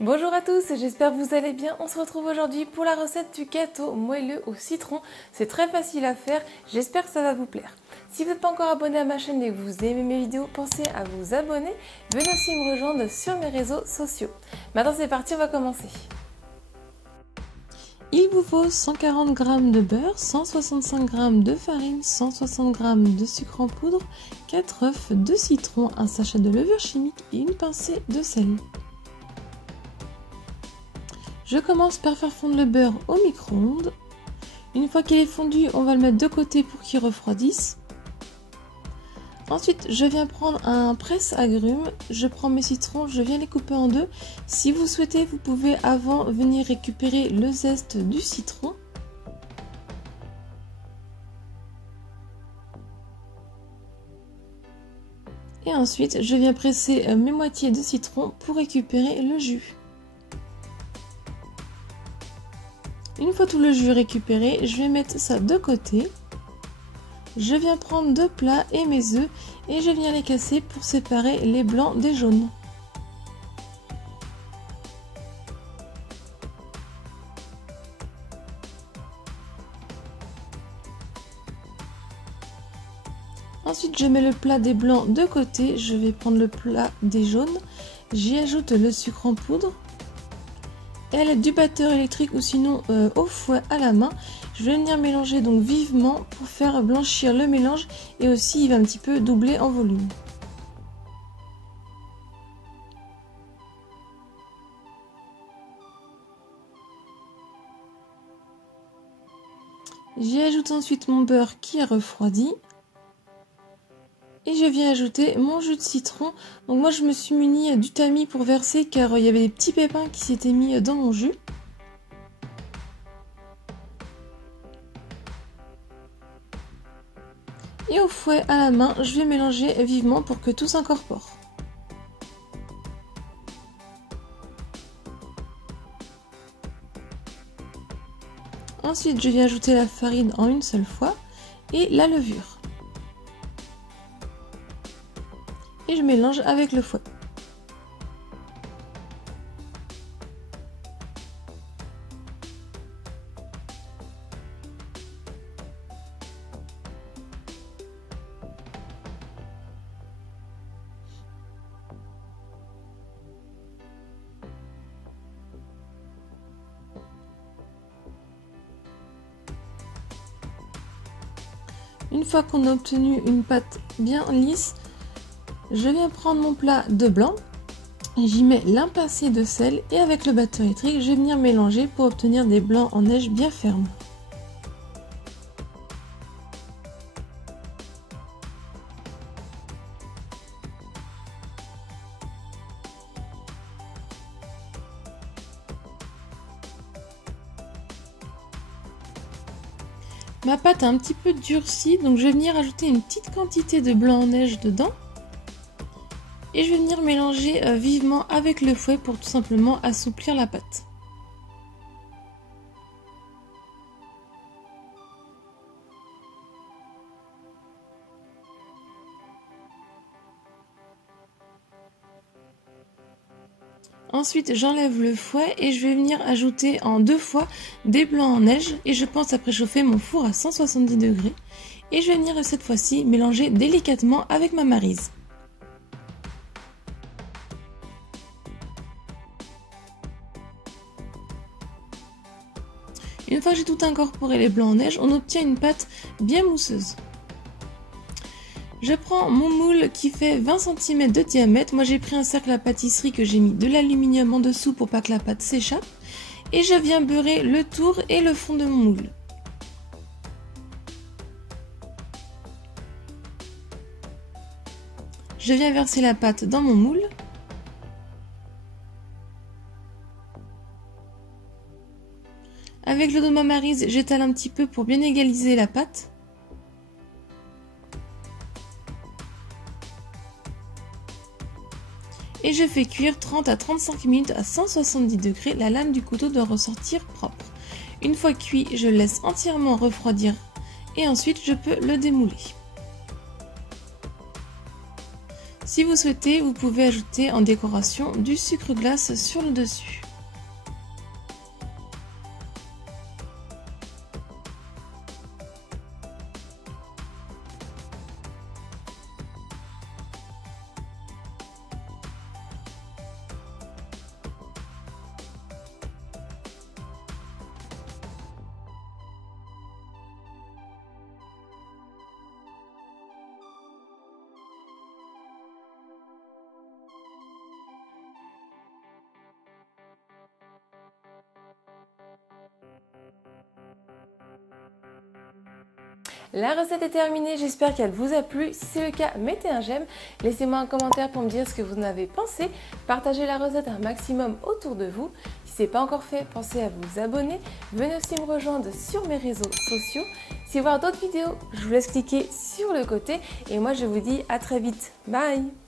Bonjour à tous, j'espère que vous allez bien. On se retrouve aujourd'hui pour la recette du gâteau moelleux au citron. C'est très facile à faire, j'espère que ça va vous plaire. Si vous n'êtes pas encore abonné à ma chaîne et que vous aimez mes vidéos, pensez à vous abonner. Venez aussi me rejoindre sur mes réseaux sociaux. Maintenant c'est parti, on va commencer. Il vous faut 140 g de beurre, 165 g de farine, 160 g de sucre en poudre, 4 œufs, 2 citrons, un sachet de levure chimique et une pincée de sel. Je commence par faire fondre le beurre au micro-ondes. Une fois qu'il est fondu, on va le mettre de côté pour qu'il refroidisse. Ensuite, je viens prendre un presse-agrumes. Je prends mes citrons, je viens les couper en deux. Si vous souhaitez, vous pouvez avant venir récupérer le zeste du citron. Et ensuite, je viens presser mes moitiés de citron pour récupérer le jus. Une fois tout le jus récupéré, je vais mettre ça de côté. Je viens prendre deux plats et mes œufs et je viens les casser pour séparer les blancs des jaunes. Ensuite, je mets le plat des blancs de côté. Je vais prendre le plat des jaunes. J'y ajoute le sucre en poudre. Et à l'aide du batteur électrique ou sinon au fouet à la main, je vais venir mélanger donc vivement pour faire blanchir le mélange et aussi il va un petit peu doubler en volume. J'y ajoute ensuite mon beurre qui a refroidi. Et je viens ajouter mon jus de citron. Donc moi je me suis muni du tamis pour verser car il y avait des petits pépins qui s'étaient mis dans mon jus. Et au fouet à la main, je vais mélanger vivement pour que tout s'incorpore. Ensuite je viens ajouter la farine en une seule fois et la levure. Et je mélange avec le fouet. Une fois qu'on a obtenu une pâte bien lisse, je viens prendre mon plat de blanc, j'y mets la pincée de sel et avec le batteur électrique, je vais venir mélanger pour obtenir des blancs en neige bien fermes. Ma pâte a un petit peu durci, donc je vais venir ajouter une petite quantité de blanc en neige dedans. Et je vais venir mélanger vivement avec le fouet pour tout simplement assouplir la pâte. Ensuite, j'enlève le fouet et je vais venir ajouter en deux fois des blancs en neige. Et je pense à préchauffer mon four à 170 degrés. Et je vais venir cette fois-ci mélanger délicatement avec ma maryse. Une fois que j'ai tout incorporé les blancs en neige, on obtient une pâte bien mousseuse. Je prends mon moule qui fait 20 cm de diamètre. Moi j'ai pris un cercle à pâtisserie que j'ai mis de l'aluminium en dessous pour pas que la pâte s'échappe. Et je viens beurrer le tour et le fond de mon moule. Je viens verser la pâte dans mon moule. Avec le dos de ma maryse, j'étale un petit peu pour bien égaliser la pâte. Et je fais cuire 30 à 35 minutes à 170 degrés. La lame du couteau doit ressortir propre. Une fois cuit, je le laisse entièrement refroidir et ensuite je peux le démouler. Si vous souhaitez, vous pouvez ajouter en décoration du sucre glace sur le dessus. La recette est terminée, j'espère qu'elle vous a plu. Si c'est le cas, mettez un j'aime. Laissez-moi un commentaire pour me dire ce que vous en avez pensé. Partagez la recette un maximum autour de vous. Si ce n'est pas encore fait, pensez à vous abonner. Venez aussi me rejoindre sur mes réseaux sociaux. Si vous voulez voir d'autres vidéos, je vous laisse cliquer sur le côté. Et moi, je vous dis à très vite. Bye!